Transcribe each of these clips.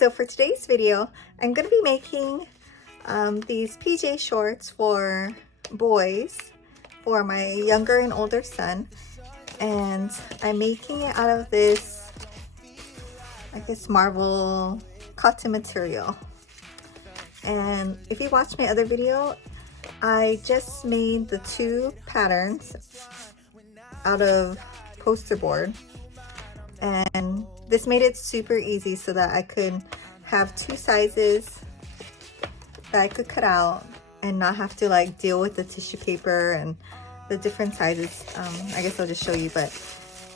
So for today's video, I'm going to be making these PJ shorts for boys, for my younger and older son. And I'm making it out of this, I guess, marble cotton material. And if you watched my other video, I just made the two patterns out of poster board. And this made it super easy so that I could have two sizes that I could cut out and not have to like deal with the tissue paper and the different sizes. I guess I'll just show you, but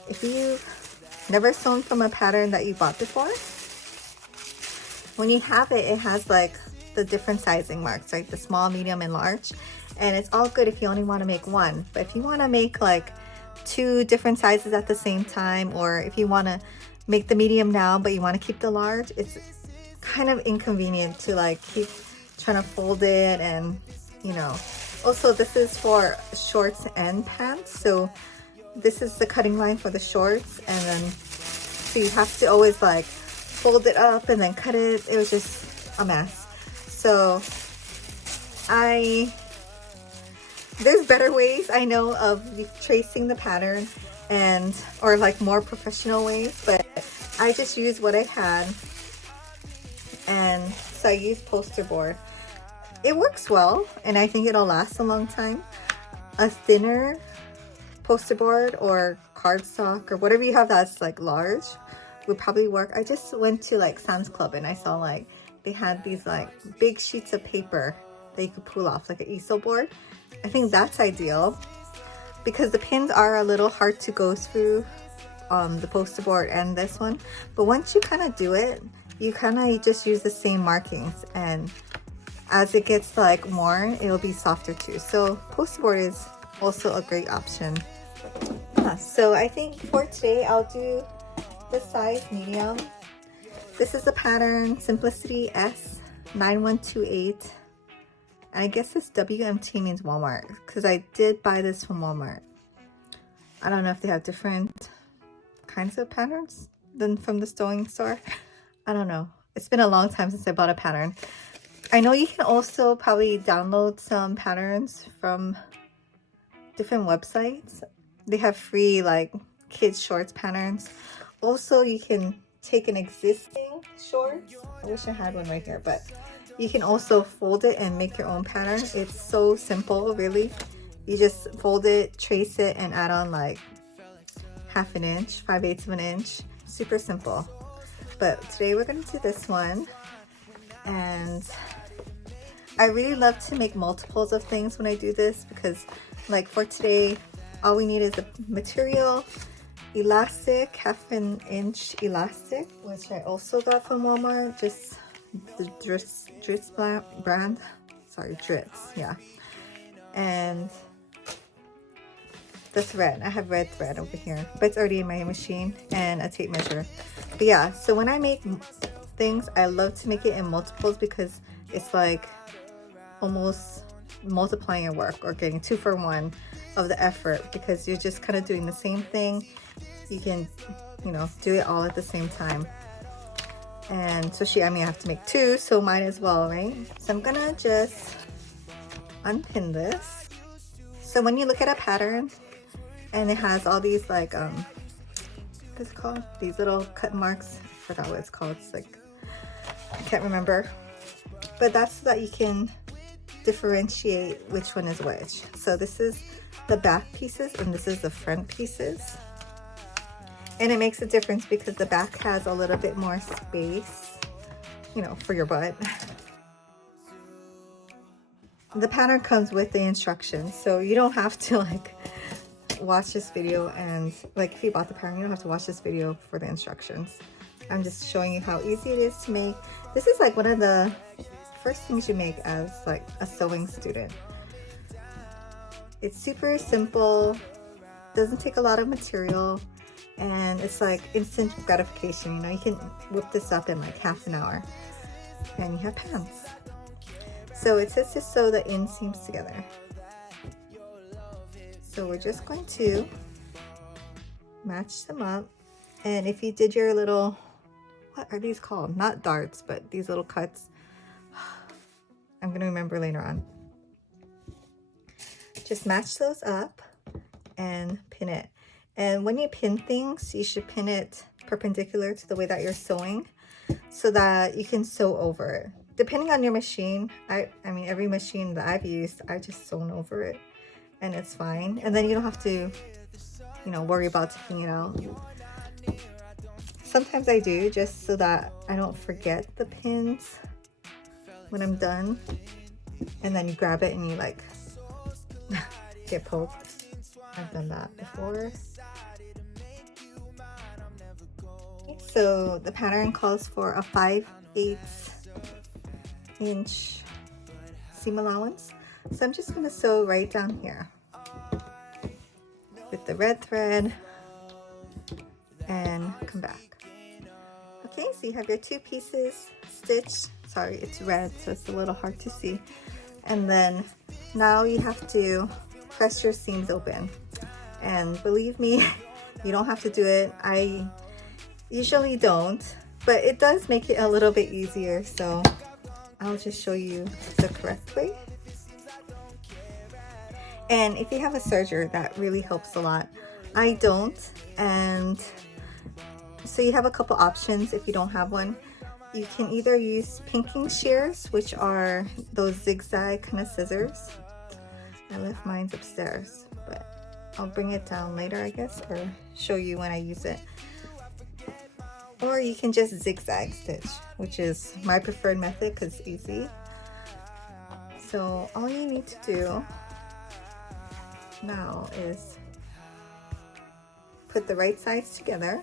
if you never sewn from a pattern that you bought before, when you have it, it has like the different sizing marks, right? The small, medium, and large. And it's all good if you only want to make one. But if you want to make like two different sizes at the same time, or if you want to make the medium now but you want to keep the large, it's kind of inconvenient to like keep trying to fold it. And you know, also this is for shorts and pants, so this is the cutting line for the shorts, and then so you have to always like fold it up and then cut it. It was just a mess. So there's better ways I know of tracing the pattern, and or like more professional ways, but I just used what I had. And so I used poster board. It works well, and I think it'll last a long time. A thinner poster board or cardstock or whatever you have that's like large would probably work. I just went to like Sam's Club and I saw like they had these like big sheets of paper that you could pull off, like an easel board. I think that's ideal because the pins are a little hard to go through the poster board and this one, but once you kind of do it, you kind of just use the same markings, and as it gets like more, it'll be softer too. So poster board is also a great option. So I think for today I'll do the size medium. This is the pattern Simplicity S9128. I guess this WMT means Walmart because I did buy this from Walmart. I don't know if they have different kinds of patterns than from the sewing store. I don't know. It's been a long time since I bought a pattern. I know you can also probably download some patterns from different websites. They have free like kids shorts patterns. Also, you can take an existing shorts. I wish I had one right here, but you can also fold it and make your own pattern. It's so simple, really. You just fold it, trace it, and add on like ½ an inch, 5/8 of an inch. Super simple. But today we're going to do this one. And I really love to make multiples of things when I do this because like for today, all we need is the material, elastic, ½ an inch elastic, which I also got from Walmart, just the Dritz brand. Sorry, Dritz, yeah. And the thread. I have red thread over here, but it's already in my machine, and a tape measure. But yeah, so when I make things, I love to make it in multiples because it's like almost multiplying your work or getting 2 for 1 of the effort, because you're just kind of doing the same thing. You can, you know, do it all at the same time. And especially, I mean, I have to make 2, so might as well, right? So I'm gonna just unpin this. So when you look at a pattern and it has all these like what's it called, these little cut marks, I forgot what it's called. It's like, I can't remember, but that's so that you can differentiate which one is which. So this is the back pieces and this is the front pieces, and it makes a difference because the back has a little bit more space, you know, for your butt. The pattern comes with the instructions, so you don't have to like watch this video, and like if you bought the pattern, you don't have to watch this video for the instructions. I'm just showing you how easy it is to make. This is like one of the first things you make as like a sewing student. It's super simple, doesn't take a lot of material, and it's like instant gratification. You know, you can whip this up in like ½ an hour and you have pants. So it says to sew the inseams together. So we're just going to match them up, and if you did your little what are these called? Not darts, but these little cuts. I'm gonna remember later on. Just match those up and pin it. And when you pin things, you should pin it perpendicular to the way that you're sewing so that you can sew over it. Depending on your machine, I mean every machine that I've used, I just sewn over it and it's fine. And then you don't have to, you know, worry about taking it out. Sometimes I do just so that I don't forget the pins when I'm done. And then you grab it and you like get poked. I've done that before. So the pattern calls for a 5/8 inch seam allowance. So I'm just going to sew right down here with the red thread and come back. Okay, so you have your 2 pieces stitched. Sorry, it's red, so it's a little hard to see. And then now you have to press your seams open. And believe me, you don't have to do it. I usually don't, but it does make it a little bit easier. So I'll just show you the correct way. And if you have a serger, that really helps a lot. I don't, and so you have a couple options if you don't have one. You can either use pinking shears, which are those zigzag kind of scissors. I left mine upstairs, but I'll bring it down later, I guess, or show you when I use it. Or you can just zigzag stitch, which is my preferred method because it's easy. So all you need to do now is put the right sides together.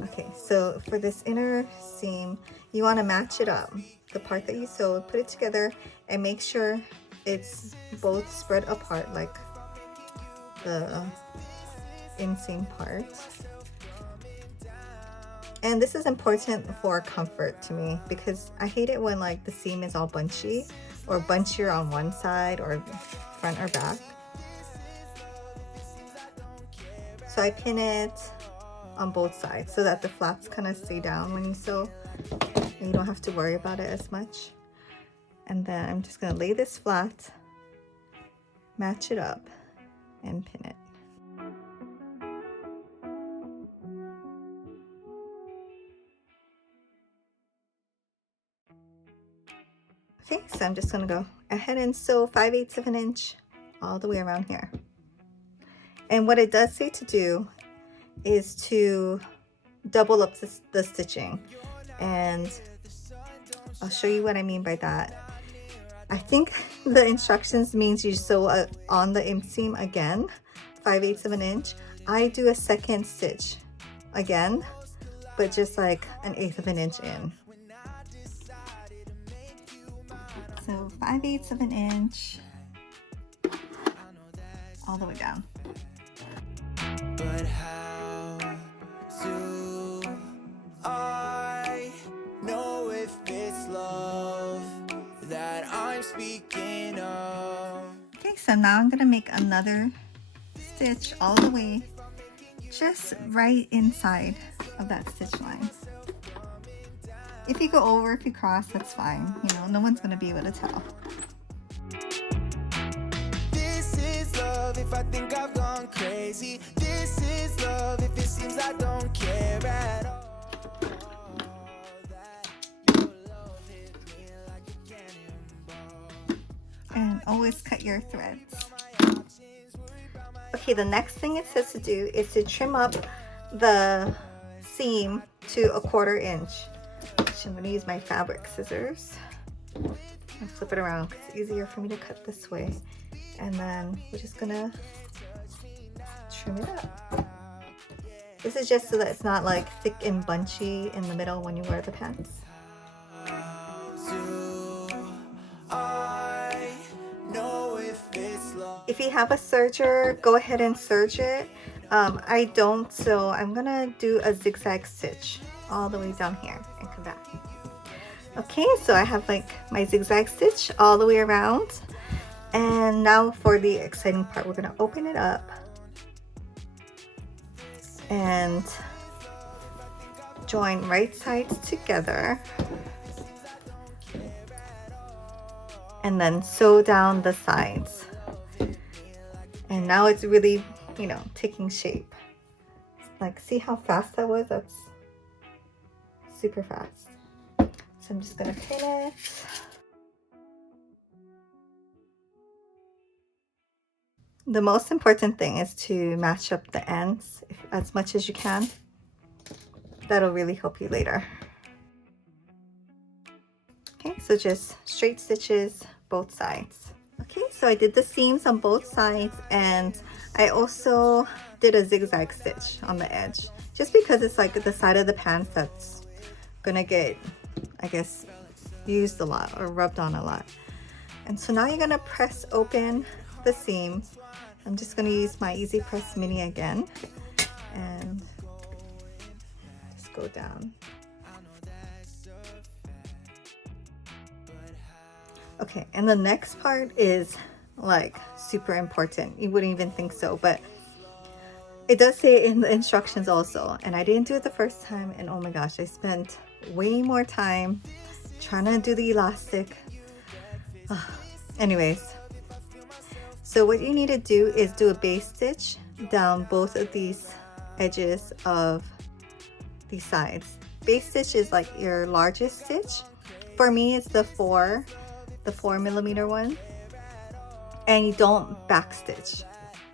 Okay, so for this inner seam, you want to match it up. The part that you sewed, put it together and make sure it's both spread apart, like the inseam part. And this is important for comfort to me because I hate it when like the seam is all bunchy or bunchier on one side or front or back. So I pin it on both sides so that the flaps kind of stay down when you sew and you don't have to worry about it as much. And then I'm just going to lay this flat, match it up, and pin it. Okay, so I'm just going to go ahead and sew 5/8 of an inch all the way around here. And what it does say to do is to double up the stitching, and I'll show you what I mean by that. I think the instructions means you sew on the inseam again 5/8 of an inch. I do a second stitch again, but just like 1/8 of an inch in. So 5/8 of an inch all the way down. But how do I know if it's love that I'm speaking of? Okay, so now I'm gonna make another stitch all the way just right inside of that stitch line. If you go over, if you cross, that's fine. You know, no one's gonna be able to tell. This is love if I think I've gone crazy. This is love if it seems I don't care at all. And always cut your threads. Okay, the next thing it says to do is to trim up the seam to 1/4 inch. So I'm going to use my fabric scissors and flip it around because it's easier for me to cut this way. And then we're just going to trim it up. This is just so that it's not like thick and bunchy in the middle when you wear the pants. If you have a serger, go ahead and serge it. I don't, so I'm gonna do a zigzag stitch all the way down here and come back. Okay, so I have like my zigzag stitch all the way around. And now for the exciting part, we're gonna open it up and join right sides together and then sew down the sides. And now it's really, you know, taking shape. Like, see how fast that was? That's super fast. So I'm just gonna pin it. The most important thing is to match up the ends as much as you can. That'll really help you later. Okay, so just straight stitches both sides. Okay, so I did the seams on both sides, and I also did a zigzag stitch on the edge, just because it's like the side of the pants that's gonna get, I guess, used a lot or rubbed on a lot. And so now you're gonna press open the seam. I'm just gonna use my Easy Press Mini again and just go down. Okay, and the next part is like super important. You wouldn't even think so, but it does say in the instructions also, and I didn't do it the first time, and oh my gosh, I spent way more time trying to do the elastic. Anyways, so what you need to do is do a base stitch down both of these edges of these sides. Base stitch is like your largest stitch. For me, it's the 4mm one, and you don't back stitch.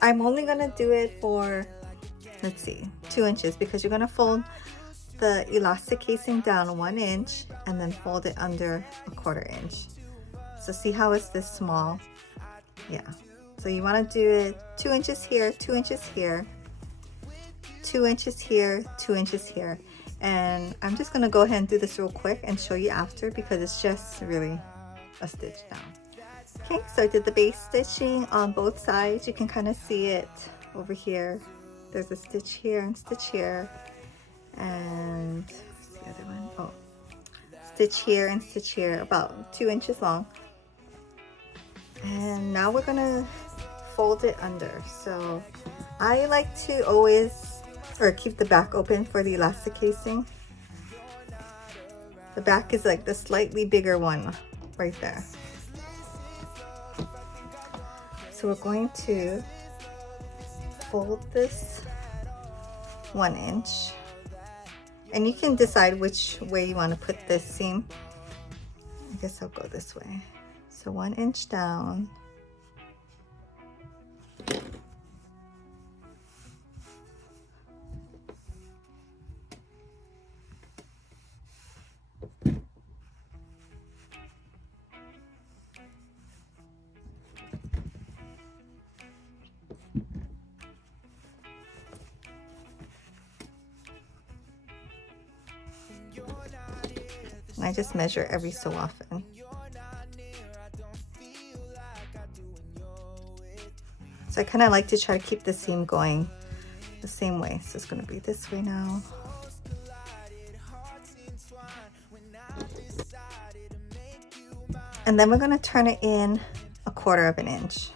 I'm only gonna do it for, let's see, 2 inches, because you're gonna fold the elastic casing down 1 inch and then fold it under a 1/4 inch. So see how it's this small? Yeah. So you want to do it 2 inches here, 2 inches here, 2 inches here, 2 inches here. And I'm just gonna go ahead and do this real quick and show you after, because it's just really a stitch down. Okay, so I did the base stitching on both sides. You can kind of see it over here. There's a stitch here and stitch here, and what's the other one? Oh, stitch here and stitch here, about 2 inches long. And now we're gonna fold it under. So I like to always, or keep the back open for the elastic casing. The back is like the slightly bigger one right there. So we're going to fold this 1 inch, and you can decide which way you want to put this seam. I guess I'll go this way. So 1 inch down. And I just measure every so often. So I kind of like to try to keep the seam going the same way. So it's going to be this way now. And then we're going to turn it in 1/4 inch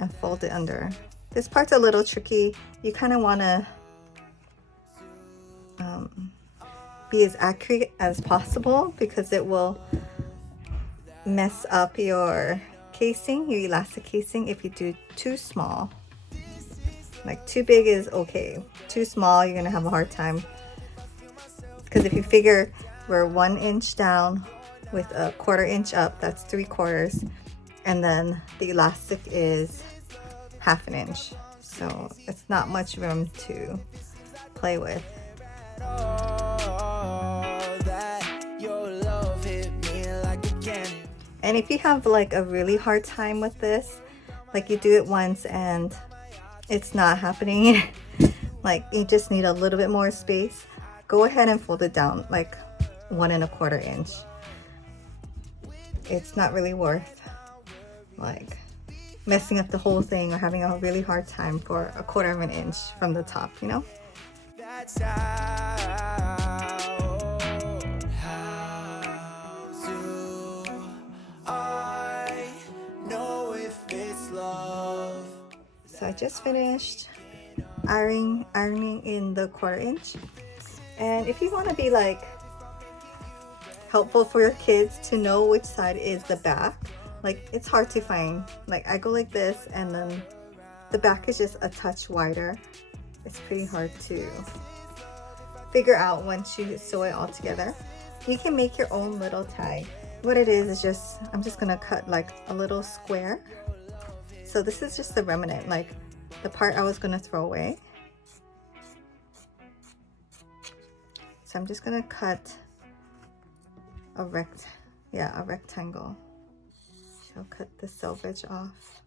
and fold it under. This part's a little tricky. You kind of want to be as accurate as possible, because it will mess up your casing, your elastic casing, if you do too small. Like too big is okay, too small you're gonna have a hard time, because if you figure we're 1 inch down with a 1/4 inch up, that's 3/4, and then the elastic is 1/2 inch, so it's not much room to play with. And if you have like a really hard time with this, like you do it once and it's not happening, like you just need a little bit more space, go ahead and fold it down like 1 1/4 inch. It's not really worth like messing up the whole thing or having a really hard time for 1/4 inch from the top, you know? That's So I just finished ironing in the 1/4 inch, And if you want to be like helpful for your kids to know which side is the back, like it's hard to find. Like I go like this and then the back is just a touch wider. It's pretty hard to figure out once you sew it all together. You can make your own little tag. What it is just, I'm just gonna cut like a little square. So this is just the remnant, like the part I was gonna throw away. So I'm just gonna cut a rectangle. So I'll cut the selvage off.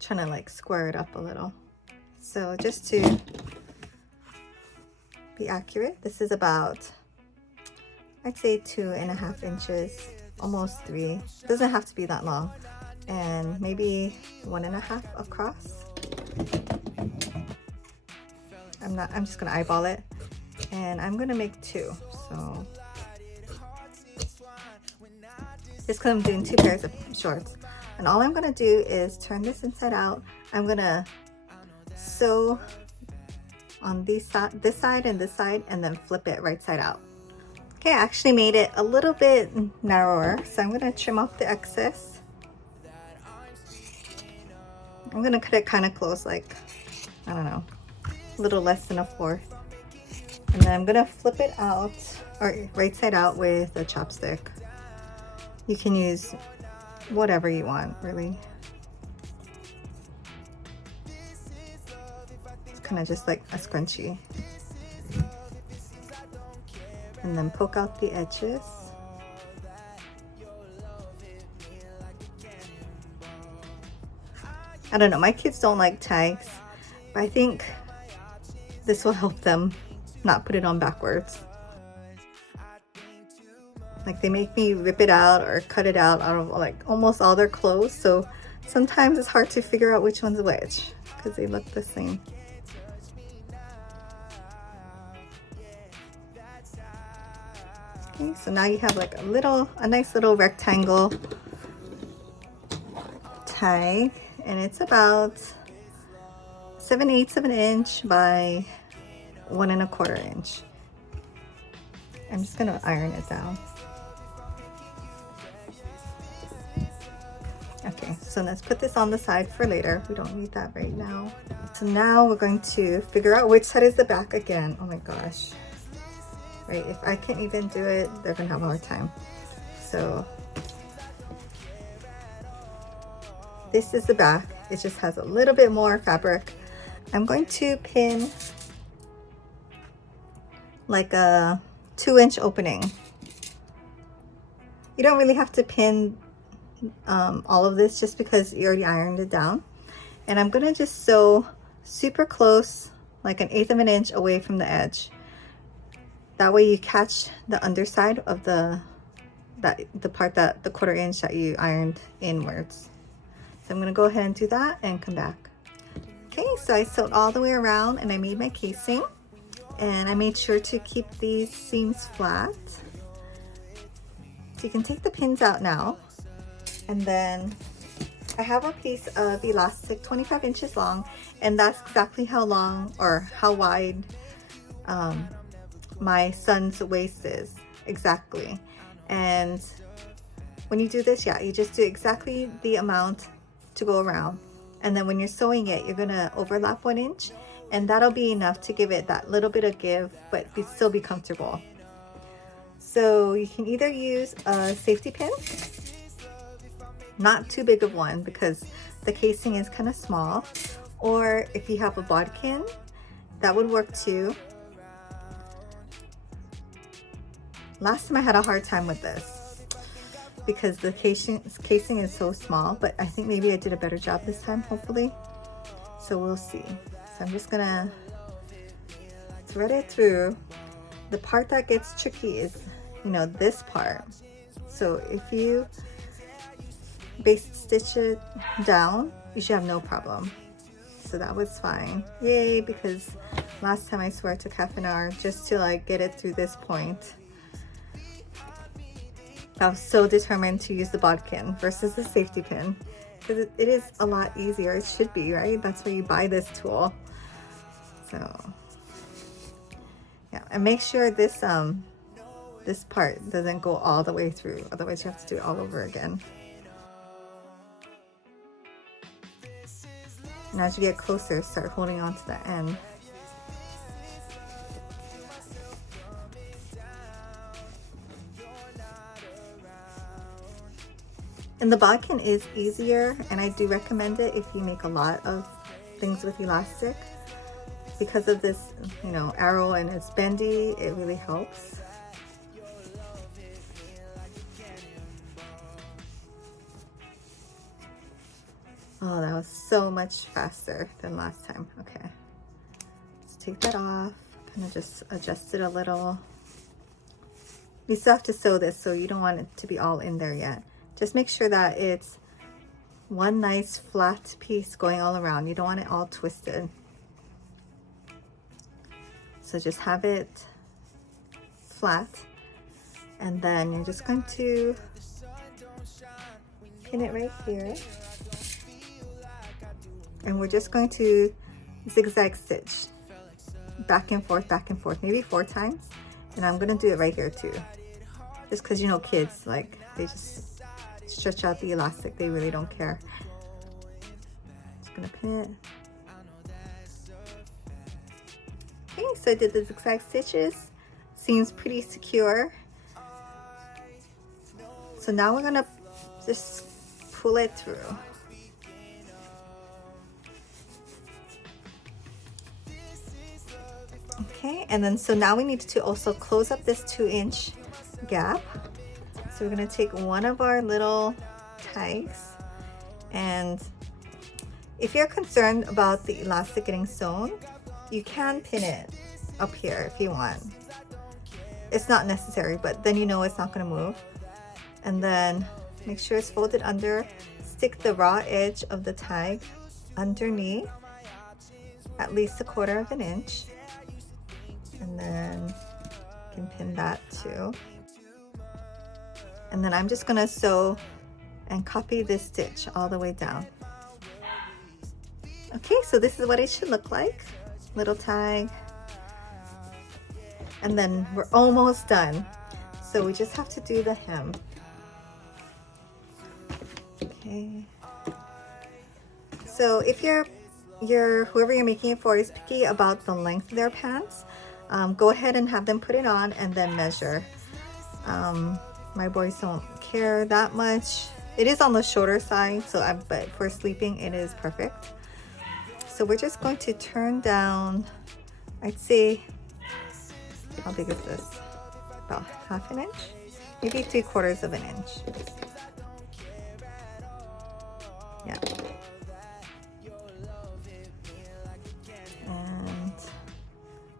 Trying to like square it up a little. So just to be accurate, this is about, I'd say 2.5 inches, almost 3. It doesn't have to be that long. And maybe 1.5 across. I'm just gonna eyeball it. And I'm gonna make 2. So just because I'm doing 2 pairs of shorts. And all I'm gonna do is turn this inside out. I'm gonna sew on this side and this side, and then flip it right side out. Okay, I actually made it a little bit narrower, so I'm gonna trim off the excess. I'm gonna cut it kind of close, like, I don't know, a little less than 1/4. And then I'm gonna flip it out, or right side out with a chopstick. You can use whatever you want, really. It's kind of just like a scrunchie. And then poke out the edges. I don't know, my kids don't like tags, but I think this will help them not put it on backwards. Like they make me rip it out or cut it out of like almost all their clothes, so sometimes it's hard to figure out which one's which because they look the same. Okay, so now you have like a nice little rectangle tag, and it's about 7/8 of an inch by 1 1/4 inch. I'm just gonna iron it down. Okay, so let's put this on the side for later. We don't need that right now. So now we're going to figure out which side is the back again. Oh my gosh. Right, if I can't even do it, they're gonna have a hard time. So this is the back. It just has a little bit more fabric. I'm going to pin like a 2-inch opening. You don't really have to pin all of this just because you already ironed it down. And I'm gonna just sew super close, like 1/8 of an inch away from the edge. That way you catch the underside of the part that the 1/4 inch that you ironed inwards. So I'm gonna go ahead and do that and come back. Okay, so I sewed all the way around and I made my casing, and I made sure to keep these seams flat. So you can take the pins out now. And then I have a piece of elastic 25 inches long, and that's exactly how long or how wide my son's waist is, exactly. And when you do this, yeah, you just do exactly the amount to go around. And then when you're sewing it, you're gonna overlap 1 inch, and that'll be enough to give it that little bit of give, but still be comfortable. So you can either use a safety pin, not too big of one because the casing is kind of small, or if you have a bodkin, that would work too. Last time I had a hard time with this because the casing is so small, but I think maybe I did a better job this time, hopefully. So we'll see. So I'm just gonna thread it through. The part that gets tricky is, you know, this part. So if you base stitch it down, you should have no problem. So that was fine. Yay, because last time I swear it took half an hour just to like get it through this point. I was so determined to use the bodkin versus the safety pin. because it is a lot easier. It should be, right? That's why you buy this tool. So yeah, and make sure this this part doesn't go all the way through, otherwise you have to do it all over again. And as you get closer, start holding on to the end. And the bodkin is easier, and I do recommend it if you make a lot of things with elastic. Because of this, you know, arrow and it's bendy, it really helps. Oh, that was so much faster than last time. Okay, let's take that off. Kind of just adjust it a little. You still have to sew this, so you don't want it to be all in there yet. Just make sure that it's one nice flat piece going all around. You don't want it all twisted. So just have it flat, and then you're just going to pin it right here. And we're just going to zigzag stitch back and forth, maybe 4 times. And I'm gonna do it right here too. Just because, you know, kids, like, they just stretch out the elastic. They really don't care. Just gonna pin it. Okay, so I did the zigzag stitches. Seems pretty secure. So now we're gonna just pull it through. Okay, and then so now we need to also close up this 2-inch gap. So we're gonna take one of our little tags, and if you're concerned about the elastic getting sewn, you can pin it up here if you want. It's not necessary, but then you know it's not gonna move. And then make sure it's folded under. Stick the raw edge of the tag underneath, at least 1/4 of an inch. And then you can pin that too. And then I'm just gonna sew and copy this stitch all the way down. Okay, so this is what it should look like. Little tag. And then we're almost done. So we just have to do the hem. Okay. So if whoever you're making it for is picky about the length of their pants, go ahead and have them put it on and then measure. My boys don't care that much. It is on the shorter side, so but for sleeping it is perfect. So we're just going to turn down, I'd say, how big is this? About 1/2 inch? Maybe 3/4 of an inch. Yeah. And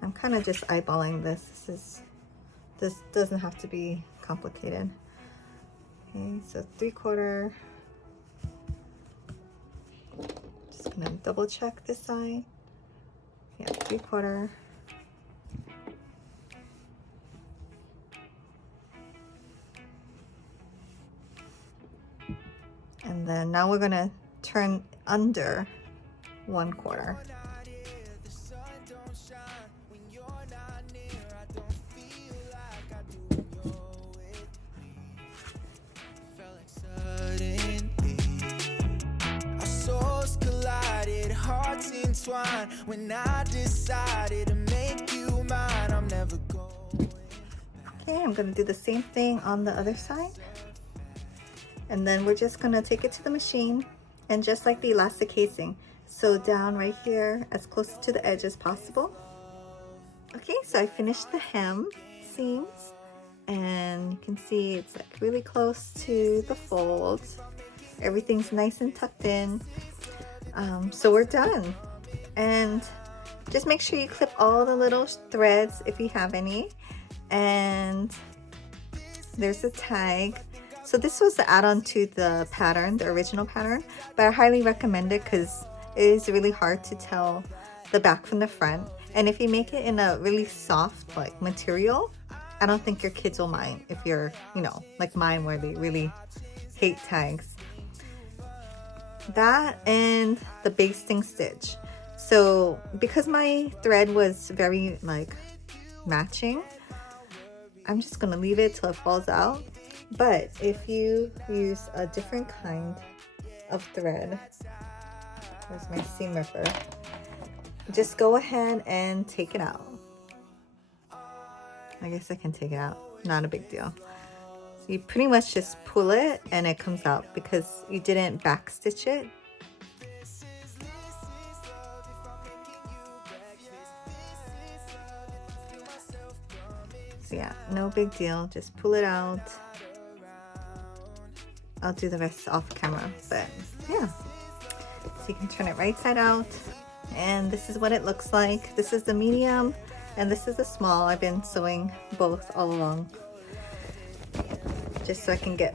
I'm kind of just eyeballing this. This doesn't have to be complicated. Okay, so 3/4. Just gonna double check this side. Yeah, 3/4. And then now we're gonna turn under 1/4. When I decided to make you mine, I'm never going. Okay, I'm gonna do the same thing on the other side. And then we're just gonna take it to the machine, and just like the elastic casing, sew down right here as close to the edge as possible. Okay, so I finished the hem seams, and you can see it's like really close to the fold. Everything's nice and tucked in. So we're done. And just make sure you clip all the little threads if you have any. And there's a tag. So this was the add-on to the pattern, the original pattern, but I highly recommend it because it is really hard to tell the back from the front. And if you make it in a really soft like material, I don't think your kids will mind if you're, you know, like mine where they really hate tags. that and the basting stitch. So because my thread was very like matching, I'm just gonna leave it till it falls out. But if you use a different kind of thread, where's my seam ripper, just go ahead and take it out. I guess I can take it out, not a big deal. So you pretty much just pull it and it comes out because you didn't back stitch it. So yeah, no big deal, just pull it out. I'll do the rest off camera, but yeah. So you can turn it right side out, and this is what it looks like. This is the medium and this is the small. I've been sewing both all along just so I can get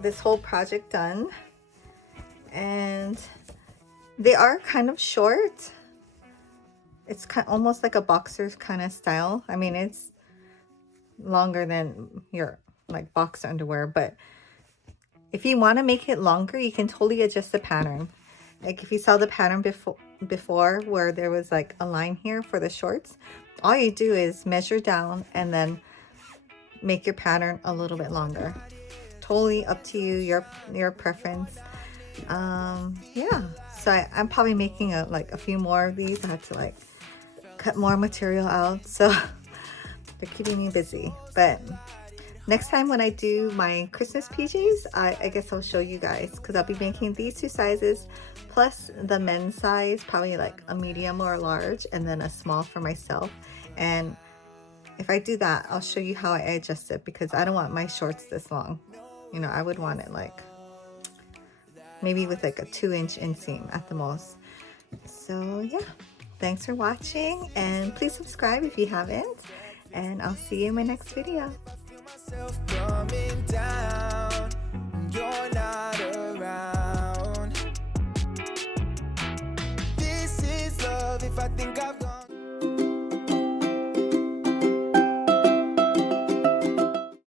this whole project done. And they are kind of short. It's almost like a boxer kind of style. I mean, it's longer than your like boxer underwear, but if you want to make it longer, you can totally adjust the pattern. Like if you saw the pattern before where there was like a line here for the shorts, all you do is measure down and then make your pattern a little bit longer. Totally up to you, your preference. Yeah, so I'm probably making a few more of these. I have to like cut more material out, so they're keeping me busy. But next time when I do my Christmas PJs, I guess I'll show you guys, because I'll be making these two sizes plus the men's size, probably like a medium or a large, and then a small for myself. And if I do that, I'll show you how I adjust it, because I don't want my shorts this long. You know, I would want it like maybe with like a 2-inch inseam at the most. So yeah, thanks for watching, and please subscribe if you haven't, and I'll see you in my next video. Coming down, you're not around. This is love if I think I've